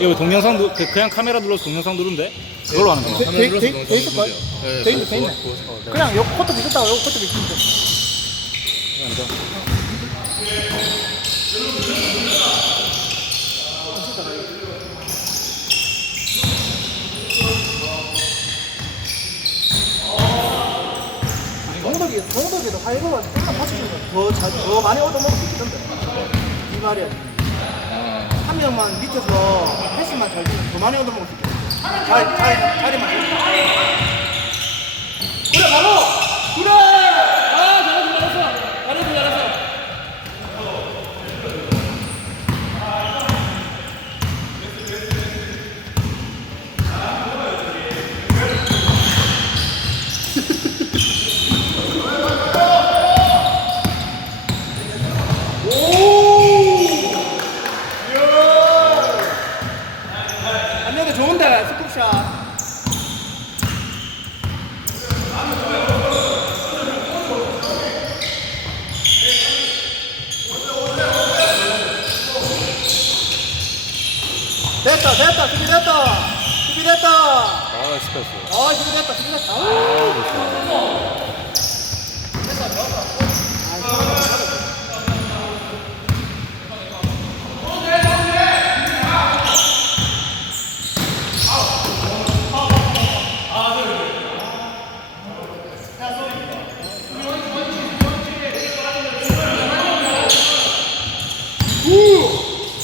이거 동영상 누, 그, 그냥 카메라 눌러서 동영상 누른데? 그걸로 하는 거야. 돼, 돼, 돼, 돼 있을걸? 네, 돼 있네, 돼 있네. 네. 그냥 요 코트 비슷다가 요 코트 비슷면 돼. 동덕이, 동덕이도 하이버가 조금 맞춰주면 더, 자, 더 많이 얻어먹을 수 있던데. 이 말이야. 명만 밑에서 패스만 잘 주면 더 많이 얻어먹을 수 자리만 잘 주면. 그래, 바로! 그래! 아, 잘했어, 잘했어. 잘했어, 잘했어. 안녕히 좋은데, 스쿱샷. 됐다, 됐다, 수비 됐다. 수비 됐다. 아, 스페이스. 아, 수비 됐다, 수비 됐다. 아우.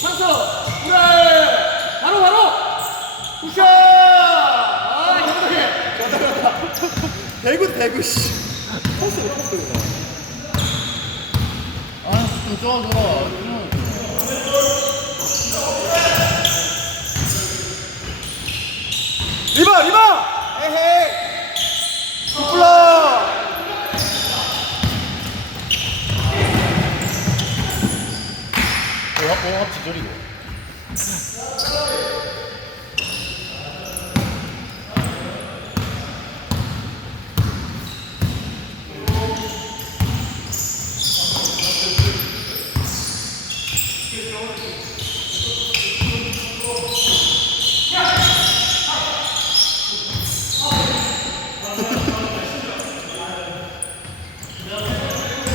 찬서 그래 바로 바로 굿샷 아 이거네 잘한다 대구 씨 포스 포스 아, 좀 쪼아줘라. 리바 리바 에헤이 굿플러 오합, 오합 지절이고.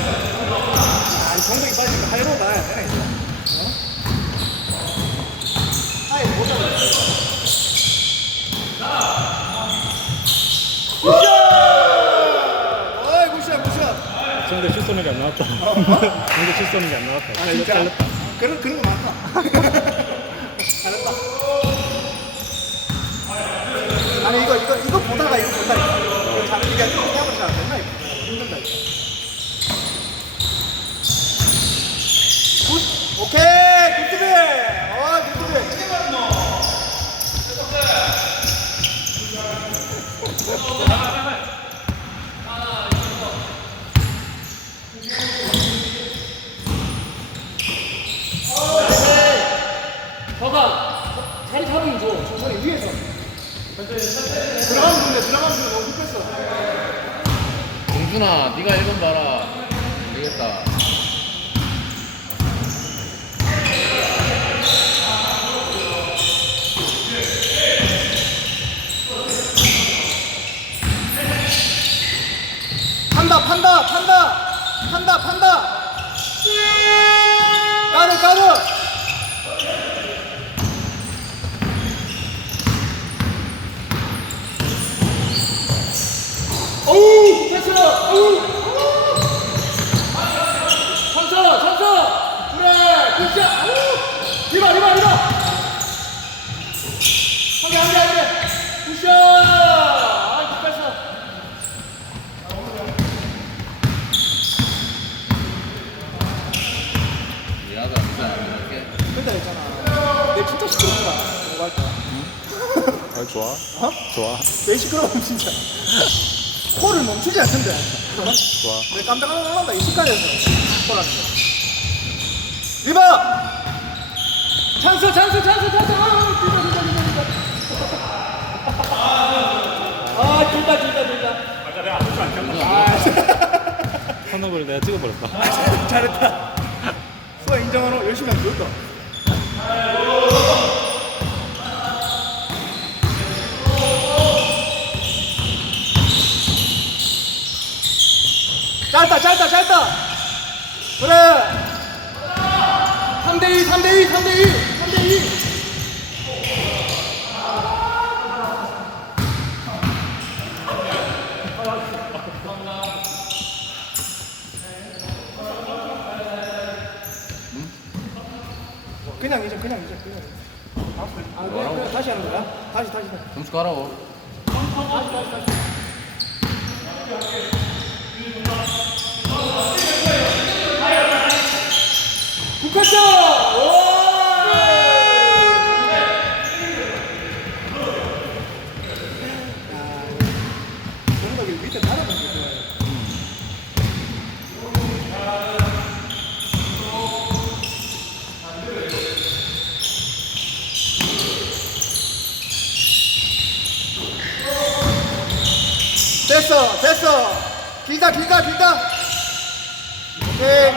아 정국이 빠지니까 하이로 나야 되네 이제 어? 하이 못 잡아 굿샷 어이 굿샷 굿샷 정대 슛 쏘는 게 안 나왔다. 정대 슛 쏘는 게 안 나왔다. 아 진짜 잘렸다. 그런 그런 거 많다 아니 이거 이거 이거 보다가 이거 본다니까 이거 잘 이게 생각을 잘안 된다 이거 힘든다 이거 굿 오케이 굿투비 어 굿투비 봐봐 자리 잡으면 줘. 천천히 위에서. 들어가면 좋네 들어가면 좋네. 너무 뺐어. 공준아, 네가 1번 봐라. 안 되겠다. 판다 판다 판다. 판다 판다 까르 까르 어우 됐어 어우 찬서 찬서 그래 굿샷 어우 리바 리바 리바 굿샷! 아 미안하다, 내 진짜 시끄럽다 할 아, 좋아. 어? 좋아. 왜 시끄러워 진짜. 코를 멈추지 않는데. 좋아. 내 깜짝 놀란다 이 시간에서. 코라는 거. 리바 찬스 찬스 찬스 찬스! 아 둘다 둘다 둘다. 맞아 내가 앞에서 안 잡나? 턴오버를 내가 찍어버렸다. 아, 잘했다. 수아 인정하러 열심히 하면 좋다. 잘했다 짧다 짧다. 그래. 3대2 3대2 3대2 3대2. 다시 다시 점수 가라고. 국화점! 뭔가 밑에 달아본 게 좋아요. 됐어, 됐어. 길다, 길다, 길다. 오케이.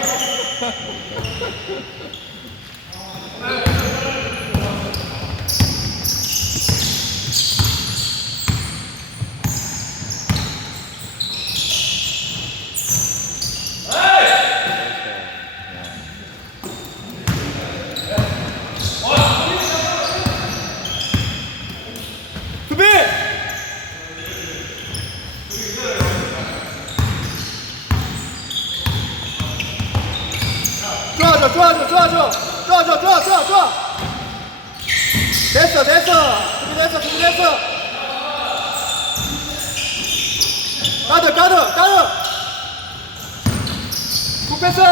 수비! 좋아져, 좋아져, 좋아져, 좋아져, 좋아, 좋아, 좋아. 됐어, 됐어. 준비됐어, 준비됐어. 가드, 가드, 가드. 굿패스.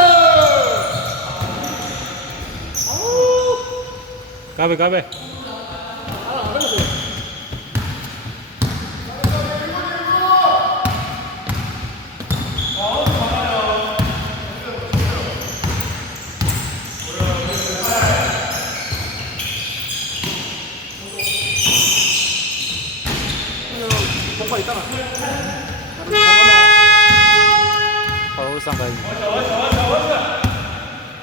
가베 가베. 뭔가 있잖아. 바로 울산 가야지.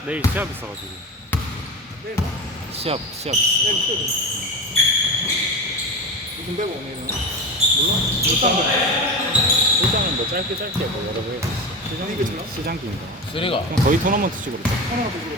내일 시합 있어가지고. 내일 뭐? 시합 시합. 내일. 무슨 배고 오늘은? 일단은 뭐 짧게 짧게 뭐 여러 개. 리그처럼? 시장기인가. 쓰리가. 그냥 거의 토너먼트 식으로. 쳐. 하나만 더 주고